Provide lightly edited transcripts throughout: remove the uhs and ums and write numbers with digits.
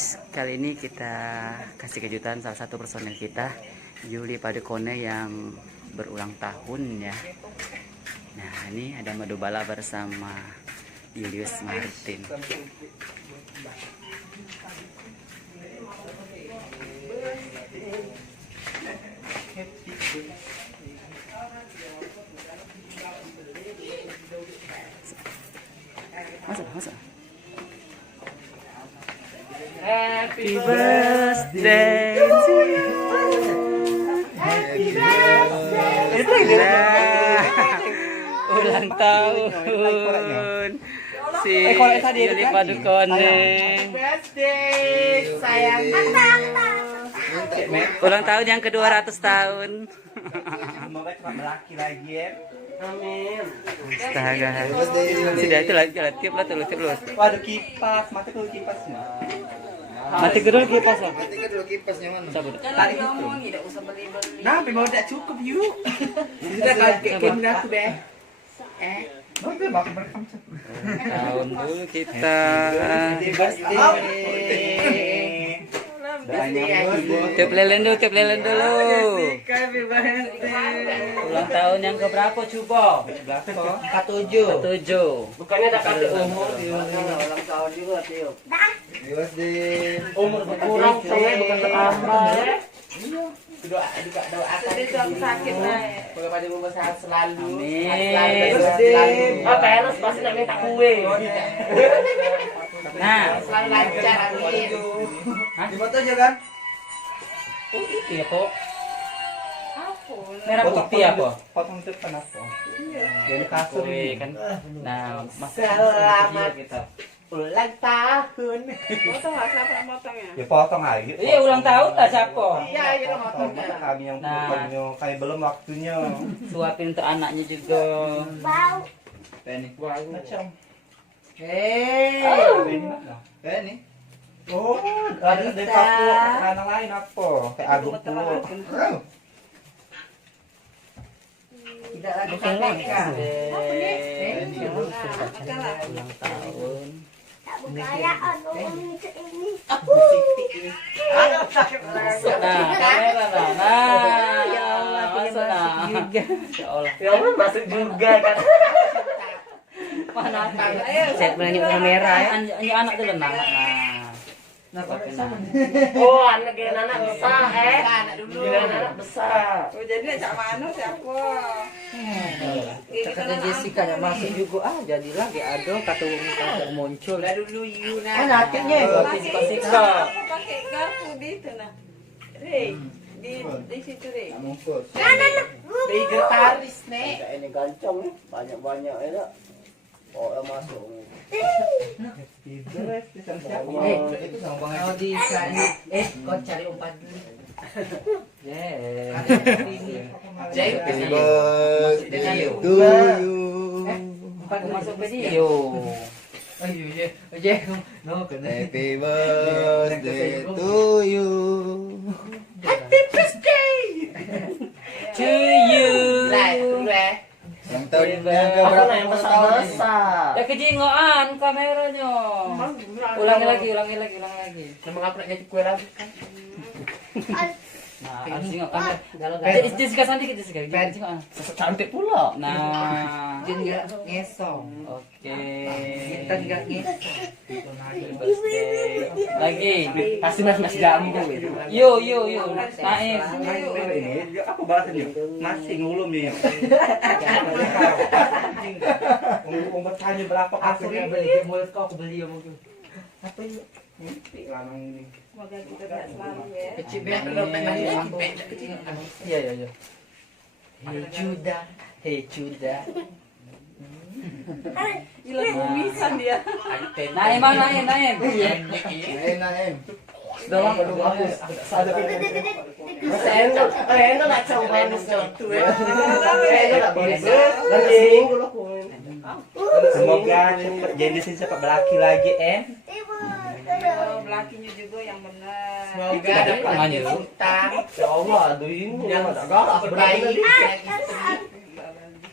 guys, kali ini kita kasih kejutan salah satu personel kita, Yuli Padukone yang berulang tahun ya. Nah ini ada madu bala bersama Julius Martin. Masuk. Happy birthday to you. Happy birthday. Ulang tahun si Yuli Padukone. Birthday sayang. Ulang tahun yang ke-200 tahun. Semoga cepat melaki lagi ya. Amin. Astaga. Sudah itu lagi tiup lah terus. Waduh kipas, mati dulu kipasnya. Mati dulu kipasnya. Matikan dulu kipasnya mana? Sabun. Tadi ngomong tidak usah beli-beli. Nah, memang udah cukup yuk. Sudah kayak aku deh. Nanti bakal berekam Tahun dulu kita. Tiup lilin dulu. Ulang tahun yang keberapa coba? Ketujuh. Bukannya ada kartu umur di Ulang tahun juga tiup. umur berkurang saya bukan bertambah. Doakan sakit pada umur sehat selalu. Amin. Terus pasti nak minta kue. Nah, Selalu lancar amin. Di foto aja kan? oh itu ya kok. Merah putih apa? Potong depan apa? Jadi kasur Kue kan. Nah, mas Selamat kita. ulang tahun. Potong nggak siapa yang potongnya? Ya potong aja. Iya ulang tahun lah siapa? Iya, iya potongnya. Kami yang Nah. potongnya kayak belum waktunya. Suapin untuk anaknya juga. Ini. Macam. Ini. Oh, ada dari Papua, anak lain apa? Kayak Agung Pulo. Tidak lagi Bukan lagi. Ini. Ulang tahun. Masuk nah, kamera nah. Nah, Ya Allah, masuk nah. Ya Allah. Ya Allah masuk juga kan. Mana? Saya menunjuk kamera ya. Ini anak dulu nah. Nah, kalau sama. Oh, anak besar anak dulu. Anak besar. Oh jadi cak mana siapa? Kata Jessica yang masuk juga jadi lagi ada kata muncul. Dulu Yuna. Oh, nantinya. Sika. Aku pakai garpu di itu nah. Rey, di situ Rey. Mungkus. Vegetarian, Nek. Ini gancang banyak-banyak ya. Oh, masuk. Itu siapa? Itu sama Bang Edi. Oh, di sana. Kau cari umpan dulu. Yeah. Happy birthday to you. Umpan masuk video. No, happy birthday to you. To you. Yang tahun yang Aku berapa yang tahun ini? besar. Ya kejingoan kameranya. Ulangi lagi. Memang aku nak nyanyi kue lagi kan? Nah, harus jingok kamera. Kalau Jessica cantik Jessica. Jingok. Cantik pula. Nah, enggak ngesong. oke. Kita enggak ngesong. Happy birthday. Lagi. Pasti masih jamu tuh. Yo. Naif. Ini apa bahasa dia? Masih ngulum dia. Ngulum bertanya berapa kasur Aku yang ini? beli mulut kau aku beli mungkin. Apa ini? Lanang ini. Semoga kita sehat selalu ya. Kecil Iya. Hey Juda. Gila kumisan dia. Naim. Naim. Sudah lama dulu aku ada Masa Endo nak coba sesuatu ya. Endo nak bisa. Lagi. Semoga cepat jadi cepat berlaki lagi Oh, belakinya juga yang benar. Semoga dapat utang. Ya Allah, aduh ini yang ada galak berbaik.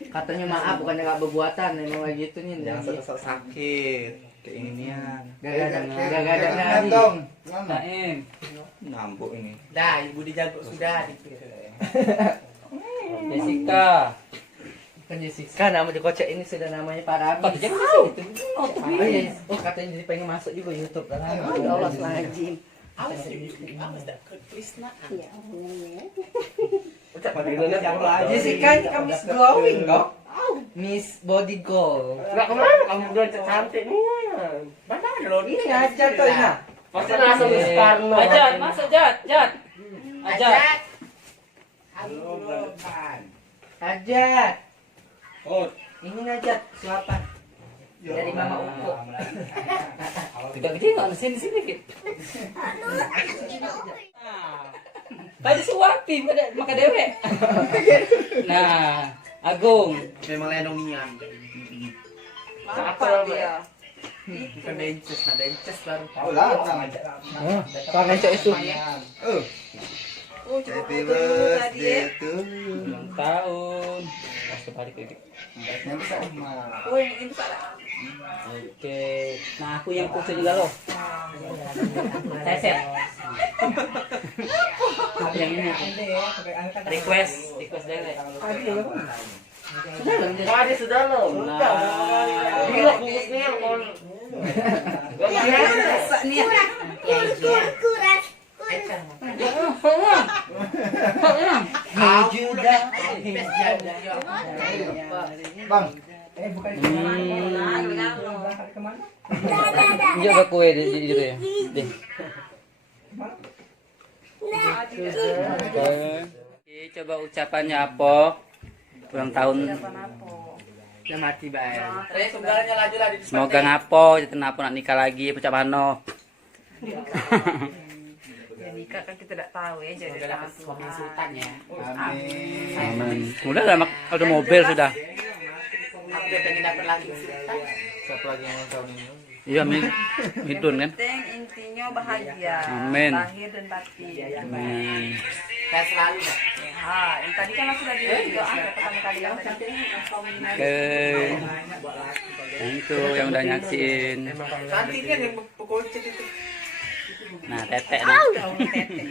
Katanya maaf bukannya nggak berbuatan emang kayak gitu nih. Jangan sok sakit. Keinian. Gak ada Nari. dong. Naim. Nambuk ini. Dah, ibu dijago sudah. Jessica. Kan Jessica nama di kocek ini sudah namanya Pak Kok Rami. dia masuk itu? Oh iya. Oh katanya jadi pengen masuk juga YouTube kan. Ya Allah selangajin. Jessica ini kamu Miss Glowing dong. Miss Body Gold. Nggak kemana kamu udah cantik nih. Mana ada lo Ini aja tuh Ina. Pasti langsung ke Soekarno. Ajat, masuk Jat, Jat. Ajat. Ajat. Oh, Ini Najat suapan dari Mama Uko. Tidak kecil nggak sini sedikit. Tadi suapin maka dewek. Nah, Agung. Memang lenongian. Apa dia? Bukan benches, nah benches baru. oh lah. Karena itu. Oh, cuma foto dulu tadi ya. Ulang tahun. Pas kembali ke Oh, yang ini salah. Oke. Nah, aku yang foto juga loh. Saya set. Yang ini. Request dewek. Tadi sudah lo. Nah, Gila bungkusnya mau. Masa nih ya? Juga. Bang. juga kue di situ ya. Deh. Oke, coba ucapannya apa? Ulang tahun. Ya mati bae. Semoga ngapo, kenapa nak nikah lagi, ucapan no. Ya nikah kan kita tidak tahu ya, jadi tangan Tuhan. ya. Amin. Udah ada mobil sudah. Aku udah pengen dapat lagi. Siapa lagi yang ulang tahun ini? Iya, Midun kan. Penting intinya bahagia. Amin. Lahir dan batin. Amin. Kayak selalu. Ya, yang tadi kan sudah doa pertama kali yang tadi. Oke. Thank you yang udah nyaksiin. Nanti kan yang pukul itu. Nah, tetek nih. Tetek.